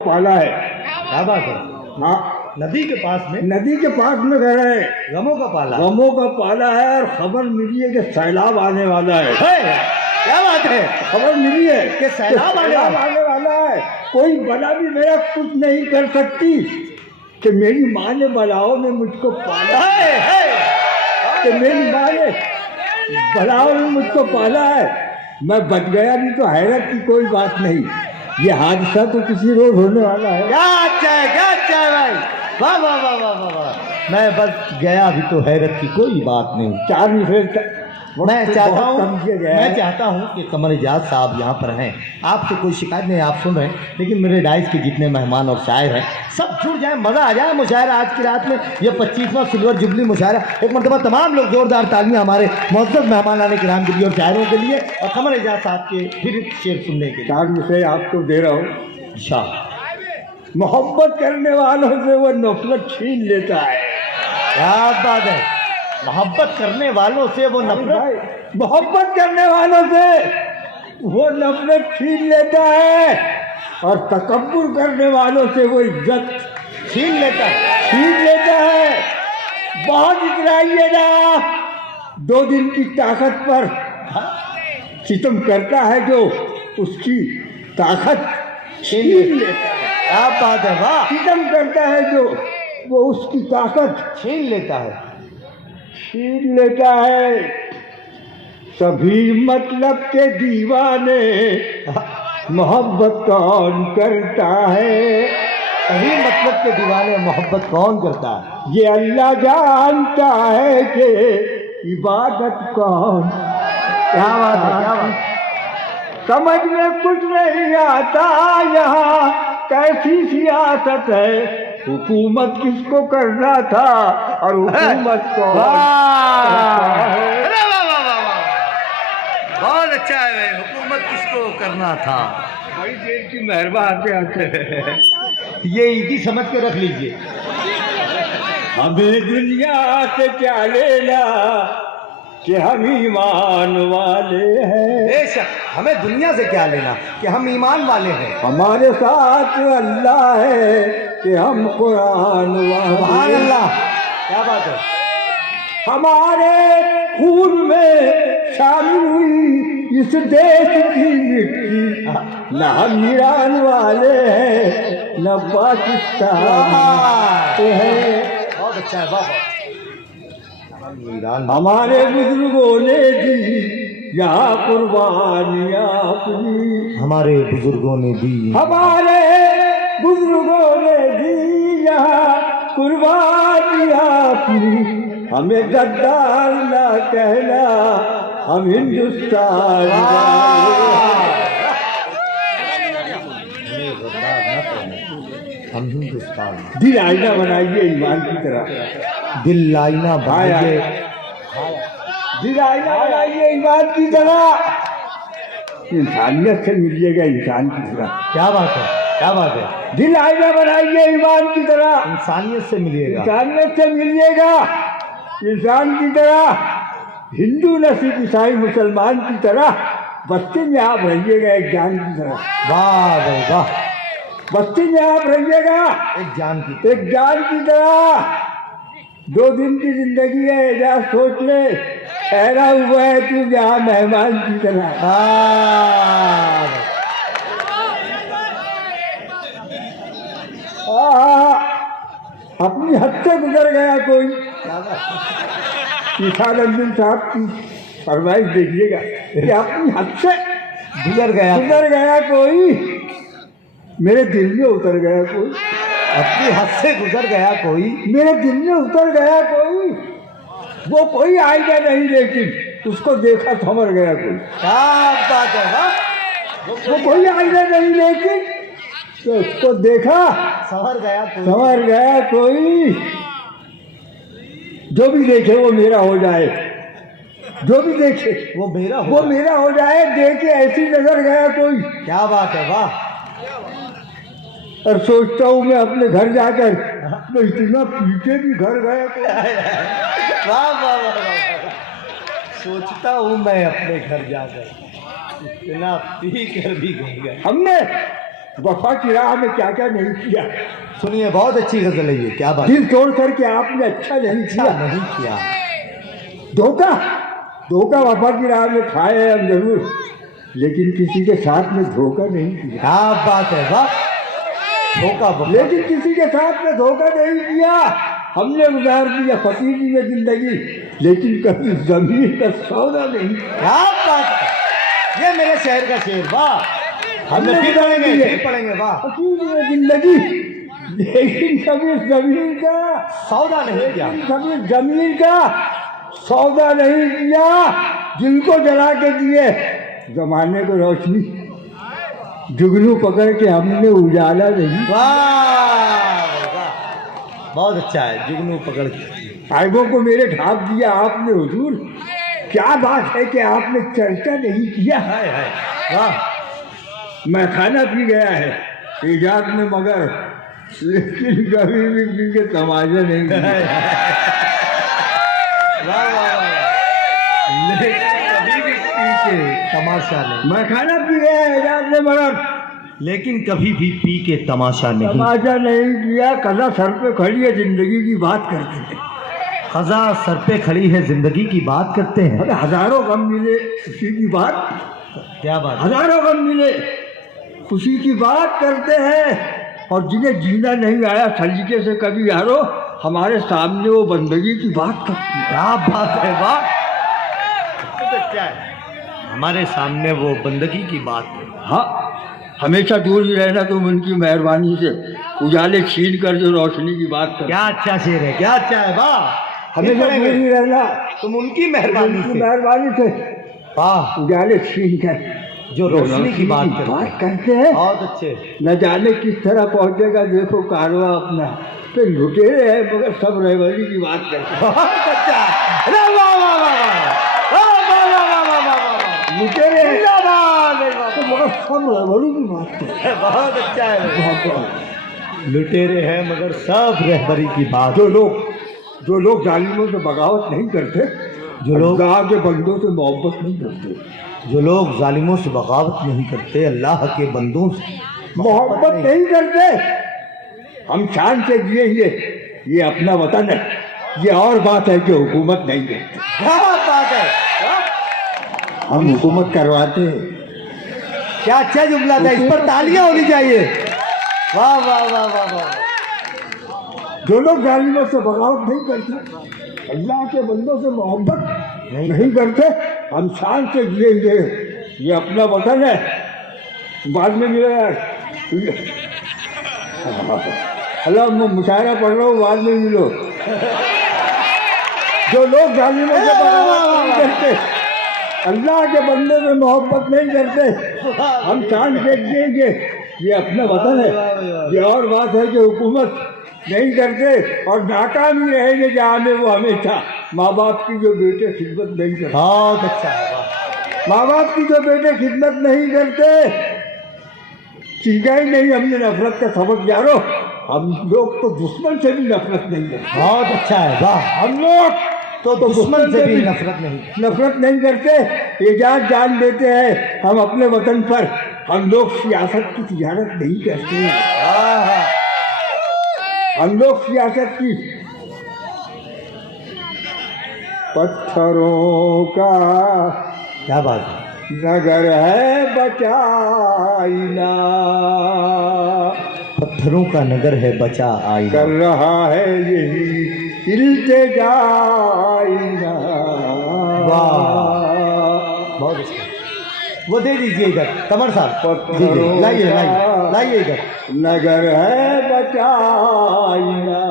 पाला है। क्या बात है। हाँ, नदी के पास में घर है। गमों का पाला गमों का पाला है और खबर मिली है कि सैलाब आने वाला है। क्या बात है। खबर मिली है कि सैलाब आने वाला है। कोई बला भी मेरा कुछ नहीं कर सकती कि मेरी माँ ने बलाओं में मुझको पाला है, कि मेरी माँ ने बलाओं में मुझको पाला है। मैं बच गया नहीं तो हैरत की कोई बात नहीं। ये हादसा तो किसी रोज होने वाला है। क्या अच्छा है भाई। वाह वाह वाह वाह वाह वाह। मैं बच गया अभी तो हैरत की कोई बात नहीं। चार मिनट मैं चाहता हूँ कि कमर इजाज साहब यहाँ पर हैं। आपसे कोई शिकायत नहीं, आप सुन रहे हैं, लेकिन मेरे डाइस के जितने मेहमान और शायर हैं सब जुड़ जाए, मज़ा आ जाए मुशायरा आज की रात में। ये 25वां सिल्वर जुबली मुशायरा। एक मरतबा तमाम लोग जोरदार तालियां हमारे मुअज़्ज़ज़ मेहमान आने किराम के लिए और शायरों के लिए और कमर इजाज साहब के फिर शेर सुनने के लिए। चार मिनट आपको दे रहा हूँ। अच्छा, मोहब्बत करने वालों से वो नफरत छीन लेता है। क्या बात है। मोहब्बत करने वालों से वो नफरत, मोहब्बत करने वालों से वो नफरत छीन लेता है और तकब्बुर करने वालों से वो इज्जत छीन लेता है। बहुत इतराइएगा, 2 दिन की ताकत पर सितम करता है जो उसकी ताकत छीन लेता है। क्या बात है। वाह। सितम करता है जो वो उसकी ताकत छीन लेता है। सभी मतलब के दीवाने मोहब्बत कौन करता है। सभी मतलब के दीवाने मोहब्बत कौन करता है। ये अल्लाह जानता है कि इबादत कौन। क्या बात है। क्या बात। समझ में कुछ नहीं आता यहाँ कैसी सियासत है। हुकूमत किसको करना था और हुकूमत को बहुत अच्छा है भाई। हुकूमत किसको करना था। बड़ी देर की मेहरबानी। ये ईदी समझ के रख लीजिए। हमें दुनिया से क्या लेना कि हम ईमान वाले हैं। बेशक, हमें दुनिया से क्या लेना कि हम ईमान वाले हैं। हमारे साथ अल्लाह है कि हम कुरान वाले। सुभान अल्लाह। क्या बात है। हमारे खून में शामिल हुई इस देश की मिट्टी, न हम ईरान वाले हैं न पाकिस्तान है। बहुत अच्छा है। बहुत हमारे बुजुर्गों ने दी यहाँ कुर्बानियाँ अपनी। हमारे बुजुर्गों ने दी यहाँ कुर्बानियाँ अपनी। हमें गद्दार ना कहना, हम हिंदुस्तान दिल आईना बनाइए ईमान की तरह। दिल आईना बनाइए। दिल आईना बनाइए ईमान की तरह। इंसानियत से मिलिएगा इंसान की तरह। क्या बात है। क्या बात है। दिल आईना बनाइए ईमान की तरह। इंसानियत से मिलिएगा। इंसानियत से मिलिएगा इंसान की तरह। हिंदू न सिर्फ ईसाई मुसलमान की तरह बस्ती में आप रहिएगा एक जान की तरह। वाह भाई वाह। बस्ती में आप रहिएगा एक जान की तरह। 2 दिन की जिंदगी है, एजाज सोच ले। ठहरा हुआ है तू जहाँ मेहमान की तरह। अपनी हद से गुजर गया कोई। ईसानंदन साहब की फरमाइश देखिएगा कि अपनी हद से गुजर गया कोई, मेरे दिल में उतर गया कोई। अपनी हद से गुजर गया कोई, मेरे दिल में उतर गया कोई। वो कोई आएगा नहीं लेकिन उसको देखा समझ गया कोई। क्या बात है। वो कोई आएगा नहीं लेकिन तो उसको देखा संवर गया कोई। जो भी देखे वो मेरा हो जाए, जो भी देखे वो मेरा हो जाए। देखे ऐसी नजर गया कोई। क्या बात है। वाह। और सोचता हूँ मैं अपने घर जाकर तो इतना पीछे भी घर गया कोई। वाह वाह वाह। सोचता हूँ मैं अपने घर जाकर इतना पी कर भी गई। हमने वफा की राह में क्या क्या नहीं किया। सुनिए, बहुत अच्छी गजल है ये, क्या बात। दिल तोड़ करके आपने अच्छा नहीं अच्छा किया। नहीं किया। धोखा धोखा वफा की राह में खाए हम जरूर, लेकिन किसी के साथ में धोखा नहीं किया। क्या बात है, वाह। धोखा, लेकिन किसी के साथ में धोखा नहीं किया। हमने गुजार दिया फकीरी में जिंदगी, लेकिन कभी जमीन का सौदा नहीं। क्या बात है, ये मेरे शहर का शेर, वाह। हमने फिर गुजार पढ़ेंगे, दिया फिर पढ़ेंगे, वाह। फकीरी में जिंदगी, लेकिन कभी जमीन का सौदा नहीं किया। कभी जमीन का सौदा नहीं किया। दिल को जला के दिए जमाने को रोशनी, जुगनू पकड़ के हमने उजाला नहीं। वाह वाह, बहुत अच्छा है, जुगनू पकड़ के। साहिबों को मेरे ढाप दिया आपने हुजूर, क्या बात है कि आपने चर्चा नहीं किया। हाय हाय, वाह। मैं खाना पी गया है इजाद में, मगर लेकिन कभी भी पी के तमाशा नहीं किया। वाह वाह वाह, लेकिन कभी भी पी के तमाशा नहीं। मैं खाना पी गया है इजाद में, मगर लेकिन कभी भी पी के तमाशा नहीं। तमाशा नहीं किया। कदा सर पे खड़ी है जिंदगी की बात करते हैं। खजा सर पे खड़ी है, जिंदगी की बात करते हैं। अरे हजारों गम मिले खुशी की बात, क्या बात है? हजारों गम मिले खुशी की बात करते हैं। और जिन्हें जीना नहीं आया सलीके से कभी यारो, हमारे सामने वो बंदगी की बात करते हैं। क्या बात है, वाह। क्या है, हमारे सामने वो बंदगी की बात है। हाँ, हमेशा दूर ही रहना तुम उनकी मेहरबानी से, उजाले छीन कर जो रोशनी की बात कर। क्या अच्छा शेर है, क्या अच्छा है, वाह। हमेशा दूर ही रहना तुम उनकी मेहरबानी उनकी से, मेहरबानी से, वाह, उजाले छीन कर जो रोशनी की बात करते हैं। बहुत अच्छे। न जाने किस तरह पहुंचेगा देखो कारवा अपना, तो लुटेरे हैं मगर सब रहबरी की बात करते हैं। बहुत अच्छा, अरे वाह वाह वाह वाह, वाह वाह वाह वाह वाह वाह, लुटेरे हैं जिंदाबाद, तो मगर सब रहबरी की बात करते हैं। बहुत अच्छा है। बहुत- लुटेरे हैं मगर सब रहबरी की बात। जो लोग जालिमों से बगावत नहीं करते, जो लोग अल्लाह के बंदों से मोहब्बत नहीं करते, जो लोग जालिमों से बगावत नहीं करते, अल्लाह के बंदों से मोहब्बत नहीं करते, हम शान से जिएंगे, ये अपना वतन है। ये और बात है कि हुकूमत नहीं करते, क्या बात है, हम हुकूमत करवाते हैं। क्या अच्छा जुमला था, इस पर तालियां होनी चाहिए। वाह वाह वाह वाह वाह। जो लोग जालिमों से बगावत नहीं करते, अल्लाह के बंदों से मोहब्बत नहीं करते, हम शान से जिएंगे, ये अपना वतन है। बाद में मिलेगा अल्लाह, मैं मुशायरा पढ़ रहा हूँ, बाद में मिलो। जो लोग जालिमों से बगावत नहीं करते, अल्लाह के बंदे से मोहब्बत नहीं करते, हम शान से जिएंगे, ये अपना वतन है। ये और बात है कि हुकूमत नहीं करते और नाकाम ही रहेंगे जहाँ में वो हमेशा माँ बाप की जो बेटे खिदमत नहीं करते। बहुत अच्छा है, वाह। माँ बाप की जो बेटे खिदमत नहीं करते, सीखा ही नहीं हमने नफरत का सबक यारो। हम लोग तो दुश्मन से भी नफरत नहीं करते। बहुत अच्छा है, वाह। हम लोग तो दुश्मन से भी नफरत नहीं करते, एजाज जान देते हैं हम अपने वतन पर। हम लोग सियासत की तिजारत नहीं करते, हम लोग सियासत की पत्थरों का क्या बात है, नगर है बचाइना, पत्थरों का नगर है बचा आईना, कर रहा है यही इल्तिजा आईना। वाह, बहुत अच्छा। वो दे दीजिए इधर, कमर साहब, दीजिए, लाइए लाइए लाइए इधर। नगर है बचाइना,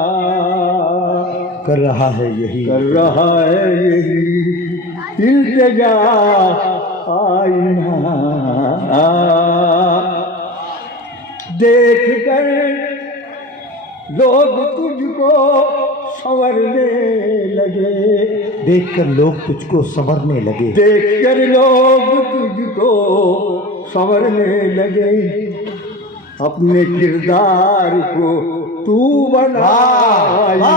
कर रहा है यही, कर रहा है यही इल्तिजा आईना। देख कर लोग तुझको संवरने लगे, देखकर लोग तुझको संवरने लगे, देखकर लोग तुझको संवरने लगे, अपने किरदार को तू बनाइना,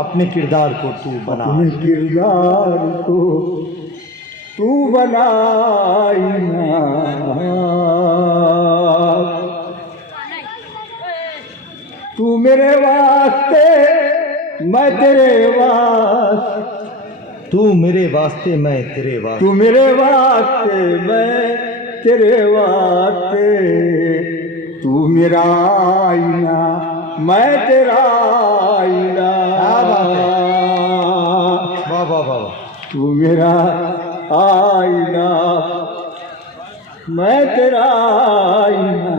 अपने किरदार को तू बना, अपने किरदार को तू बना आईना, तू मेरे वास्ते मैं तेरे वास्ते, तू मेरे वास्ते मैं तेरे वास्ते, तू मेरे वास्ते मैं तेरे वास्ते, तू मेरा आईना मैं तेरा आईना, क्या बात है, वाह वाह वाह वाह। तू मेरा आईना मैं तेरा आईना,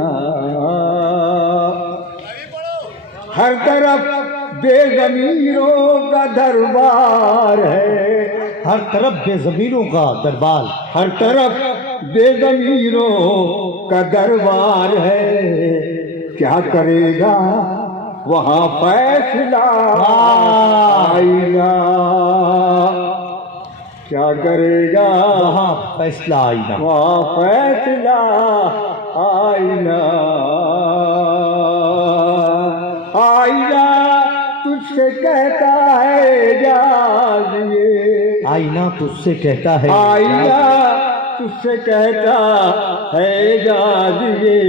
हर तरफ बेज़मीरों का दरबार है, हर तरफ बेज़मीरों का दरबार, हर तरफ बेज़मीरों का दरबार है, क्या करेगा वहाँ फैसला आएगा, क्या करेगा वहाँ फैसला आईना, वहाँ फैसला आईना, आईना तुझसे कहता है जानिए, आईना तुझसे कहता है, आईना तुझसे कहता है जानिए,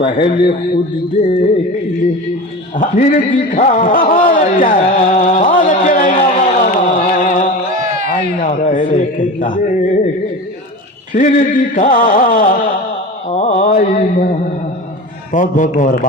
पहले खुद देख ले फिर दिखा, आईना तुझसे कहता है, फिर दिखा आईना। बहुत बहुत बहुत